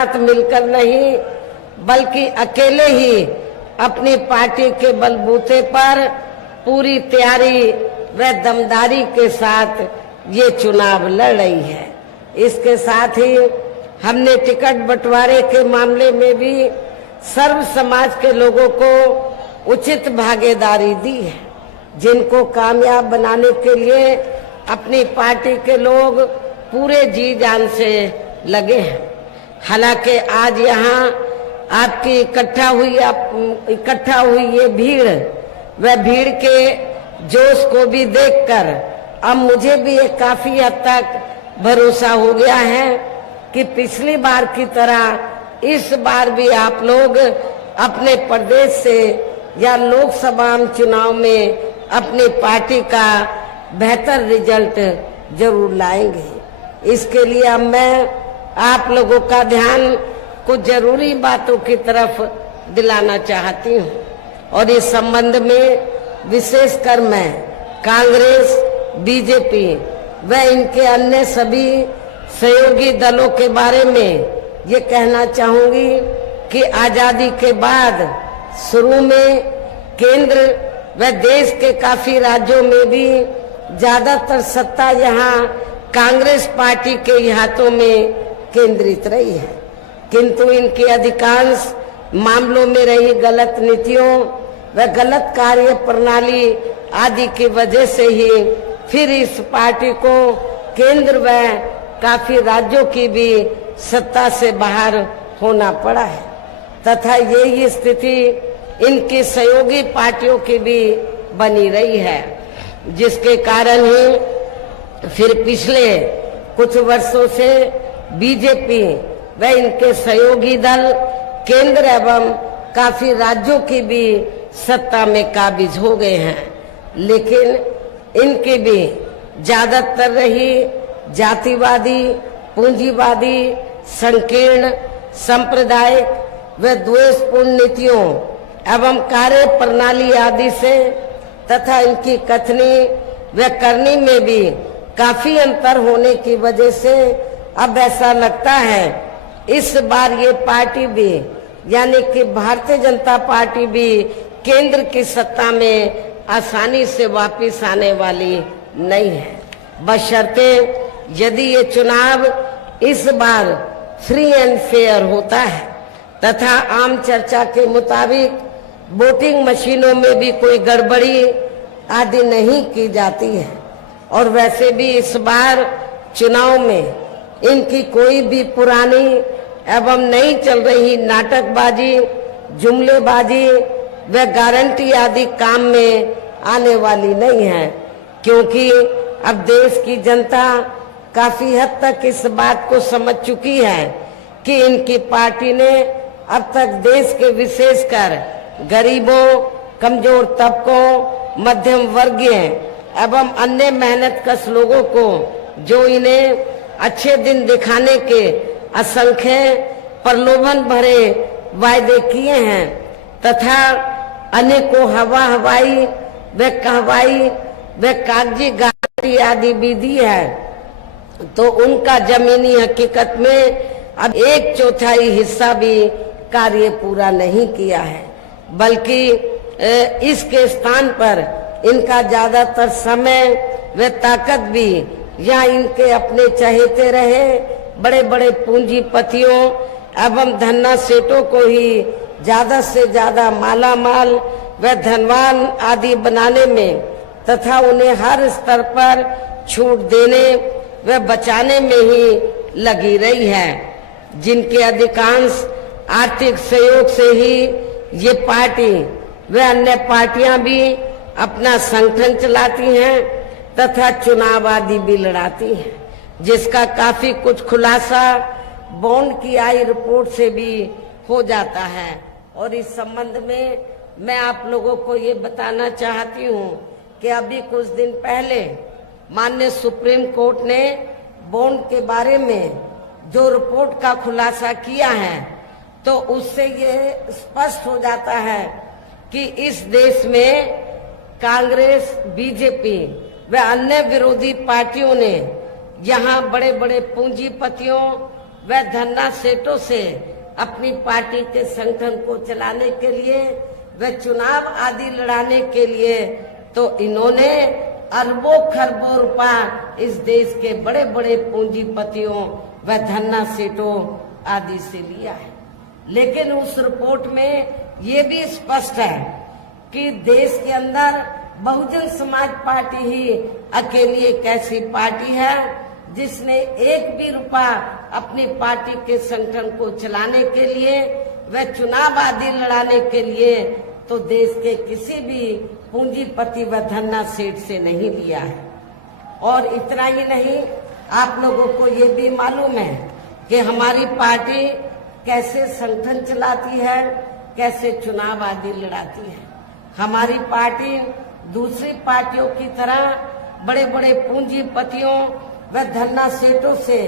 साथ मिलकर नहीं बल्कि अकेले ही अपनी पार्टी के बलबूते पर पूरी तैयारी व दमदारी के साथ ये चुनाव लड़ रही है। इसके साथ ही हमने टिकट बंटवारे के मामले में भी सर्व समाज के लोगों को उचित भागीदारी दी है, जिनको कामयाब बनाने के लिए अपनी पार्टी के लोग पूरे जी जान से लगे हैं। हालांकि आज यहाँ आपकी इकट्ठा हुई ये भीड़, वह भीड़ के जोश को भी देखकर अब मुझे भी ये काफी हद तक भरोसा हो गया है कि पिछली बार की तरह इस बार भी आप लोग अपने प्रदेश से या लोकसभा चुनाव में अपनी पार्टी का बेहतर रिजल्ट जरूर लाएंगे। इसके लिए अब मैं आप लोगों का ध्यान कुछ जरूरी बातों की तरफ दिलाना चाहती हूँ और इस संबंध में विशेषकर मैं कांग्रेस, बीजेपी व इनके अन्य सभी सहयोगी दलों के बारे में ये कहना चाहूंगी कि आजादी के बाद शुरू में केंद्र व देश के काफी राज्यों में भी ज्यादातर सत्ता यहाँ कांग्रेस पार्टी के हाथों में केंद्रित रही है, किंतु इनकी अधिकांश मामलों में रही गलत नीतियों व गलत कार्य प्रणाली आदि की वजह से ही फिर इस पार्टी को केंद्र व काफी राज्यों की भी सत्ता से बाहर होना पड़ा है तथा यही स्थिति इनकी सहयोगी पार्टियों की भी बनी रही है, जिसके कारण ही फिर पिछले कुछ वर्षों से बीजेपी व इनके सहयोगी दल केंद्र एवं काफी राज्यों की भी सत्ता में काबिज हो गए हैं, लेकिन इनकी भी ज्यादातर रही जातिवादी, पूंजीवादी, संकीर्ण, सांप्रदायिक व द्वेषपूर्ण नीतियों एवं कार्य प्रणाली आदि से तथा इनकी कथनी व करनी में भी काफी अंतर होने की वजह से अब ऐसा लगता है इस बार ये पार्टी भी यानी कि भारतीय जनता पार्टी भी केंद्र की सत्ता में आसानी से वापस आने वाली नहीं है, बशर्ते यदि ये चुनाव इस बार फ्री एंड फेयर होता है तथा आम चर्चा के मुताबिक वोटिंग मशीनों में भी कोई गड़बड़ी आदि नहीं की जाती है। और वैसे भी इस बार चुनाव में इनकी कोई भी पुरानी एवं नई चल रही नाटकबाजी, जुमलेबाजी व गारंटी आदि काम में आने वाली नहीं है, क्योंकि अब देश की जनता काफी हद तक इस बात को समझ चुकी है कि इनकी पार्टी ने अब तक देश के विशेषकर गरीबों, कमजोर तबकों, मध्यम वर्गीय एवं अन्य मेहनतकश लोगों को जो इन्हें अच्छे दिन दिखाने के असंख्य प्रलोभन भरे वायदे किए हैं तथा अनेकों हवाई व कहवाई व कागजी गारंटी आदि भी दी है, तो उनका जमीनी हकीकत में अब 1/4 हिस्सा भी कार्य पूरा नहीं किया है, बल्कि इसके स्थान पर इनका ज्यादातर समय व ताकत भी या इनके अपने चहेते रहे बड़े बड़े पूंजीपतियों एवं धन्ना सेठों को ही ज्यादा से ज्यादा माला माल व धनवान आदि बनाने में तथा उन्हें हर स्तर पर छूट देने व बचाने में ही लगी रही है, जिनके अधिकांश आर्थिक सहयोग से ही ये पार्टी व अन्य पार्टियां भी अपना संगठन चलाती हैं तथा चुनाव आदि भी लड़ाती हैं, जिसका काफी कुछ खुलासा बॉन्ड की आई रिपोर्ट से भी हो जाता है। और इस संबंध में मैं आप लोगों को ये बताना चाहती हूँ कि अभी कुछ दिन पहले माननीय सुप्रीम कोर्ट ने बॉन्ड के बारे में जो रिपोर्ट का खुलासा किया है, तो उससे ये स्पष्ट हो जाता है कि इस देश में कांग्रेस, बीजेपी व अन्य विरोधी पार्टियों ने यहाँ बड़े बड़े पूंजीपतियों व धन्ना सेठों से अपनी पार्टी के संगठन को चलाने के लिए व चुनाव आदि लड़ाने के लिए तो इन्होंने अरबों खरबों रुपया इस देश के बड़े बड़े पूंजीपतियों व धन्ना सेठों आदि से लिया है। लेकिन उस रिपोर्ट में ये भी स्पष्ट है कि देश के अंदर बहुजन समाज पार्टी ही अकेली एक ऐसी पार्टी है जिसने एक भी रुपया अपनी पार्टी के संगठन को चलाने के लिए व चुनाव आदि लड़ाने के लिए तो देश के किसी भी पूंजीपति व धन्ना सेठ से नहीं लिया है। और इतना ही नहीं, आप लोगों को ये भी मालूम है कि हमारी पार्टी कैसे संगठन चलाती है, कैसे चुनाव आदि लड़ाती है। हमारी पार्टी दूसरी पार्टियों की तरह बड़े बड़े पूंजीपतियों व धन्ना सेठों से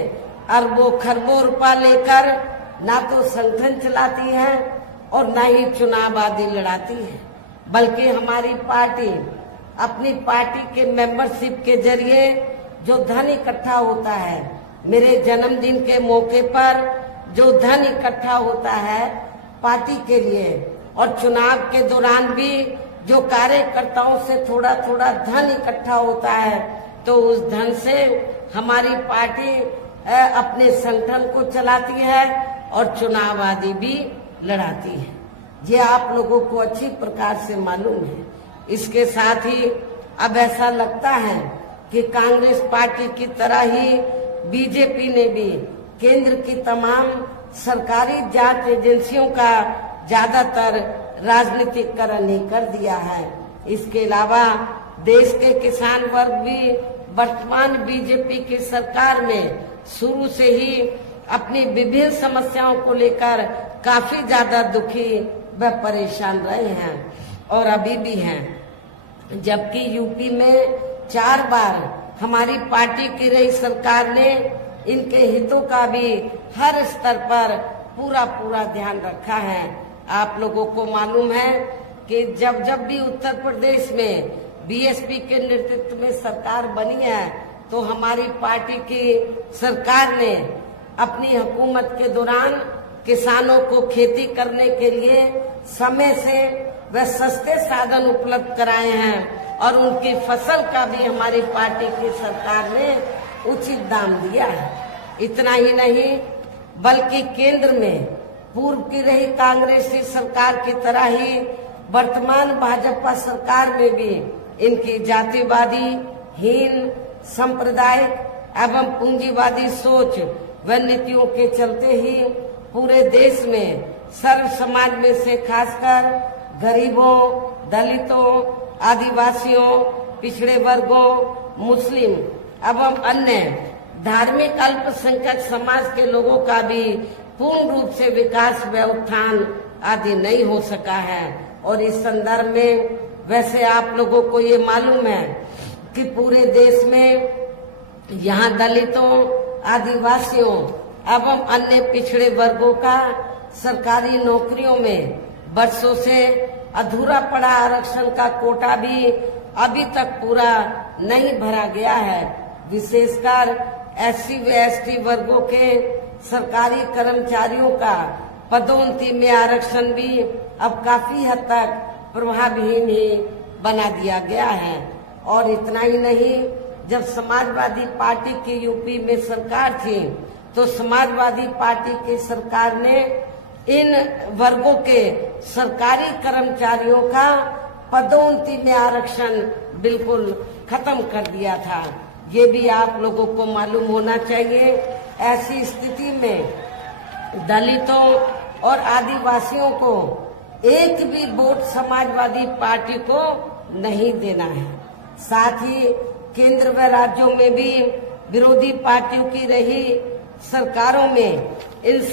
अरबों खरबों रुपया लेकर ना तो संगठन चलाती है और ना ही चुनाव आदि लड़ाती है, बल्कि हमारी पार्टी अपनी पार्टी के मेंबरशिप के जरिए जो धन इकट्ठा होता है, मेरे जन्मदिन के मौके पर जो धन इकट्ठा होता है पार्टी के लिए और चुनाव के दौरान भी जो कार्यकर्ताओं से थोड़ा थोड़ा धन इकट्ठा होता है, तो उस धन से हमारी पार्टी अपने संगठन को चलाती है और चुनाव आदि भी लड़ाती है। ये आप लोगों को अच्छी प्रकार से मालूम है। इसके साथ ही अब ऐसा लगता है कि कांग्रेस पार्टी की तरह ही बीजेपी ने भी केंद्र की तमाम सरकारी जांच एजेंसियों का ज्यादातर राजनीतिकरण ही कर दिया है। इसके अलावा देश के किसान वर्ग भी वर्तमान बीजेपी की सरकार में शुरू से ही अपनी विभिन्न समस्याओं को लेकर काफी ज्यादा दुखी व परेशान रहे हैं और अभी भी हैं। जबकि यूपी में 4 बार हमारी पार्टी की रही सरकार ने इनके हितों का भी हर स्तर पर पूरा ध्यान रखा है। आप लोगों को मालूम है कि जब भी उत्तर प्रदेश में बीएसपी के नेतृत्व में सरकार बनी है तो हमारी पार्टी की सरकार ने अपनी हुकूमत के दौरान किसानों को खेती करने के लिए समय से व सस्ते साधन उपलब्ध कराए हैं और उनकी फसल का भी हमारी पार्टी की सरकार ने उचित दाम दिया है। इतना ही नहीं, बल्कि केंद्र में पूर्व की रही कांग्रेसी सरकार की तरह ही वर्तमान भाजपा सरकार में भी इनकी जातिवादी, हीन, सांप्रदायिक एवं पूंजीवादी सोच व नीतियों के चलते ही पूरे देश में सर्व समाज में से खासकर गरीबों, दलितों, आदिवासियों, पिछड़े वर्गों, मुस्लिम एवं अन्य धार्मिक अल्पसंख्यक समाज के लोगों का भी पूर्ण रूप से विकास व उत्थान आदि नहीं हो सका है। और इस संदर्भ में वैसे आप लोगों को ये मालूम है कि पूरे देश में यहाँ दलितों, आदिवासियों एवं अन्य पिछड़े वर्गों का सरकारी नौकरियों में वर्षों से अधूरा पड़ा आरक्षण का कोटा भी अभी तक पूरा नहीं भरा गया है। विशेषकर एससी व एसटी वर्गों के सरकारी कर्मचारियों का पदोन्नति में आरक्षण भी अब काफी हद तक प्रभावहीन ही बना दिया गया है। और इतना ही नहीं, जब समाजवादी पार्टी की यूपी में सरकार थी तो समाजवादी पार्टी की सरकार ने इन वर्गों के सरकारी कर्मचारियों का पदोन्नति में आरक्षण बिल्कुल खत्म कर दिया था। ये भी आप लोगों को मालूम होना चाहिए। ऐसी स्थिति में दलितों और आदिवासियों को एक भी वोट समाजवादी पार्टी को नहीं देना है। साथ ही केंद्र व राज्यों में भी विरोधी पार्टियों की रही सरकारों में इन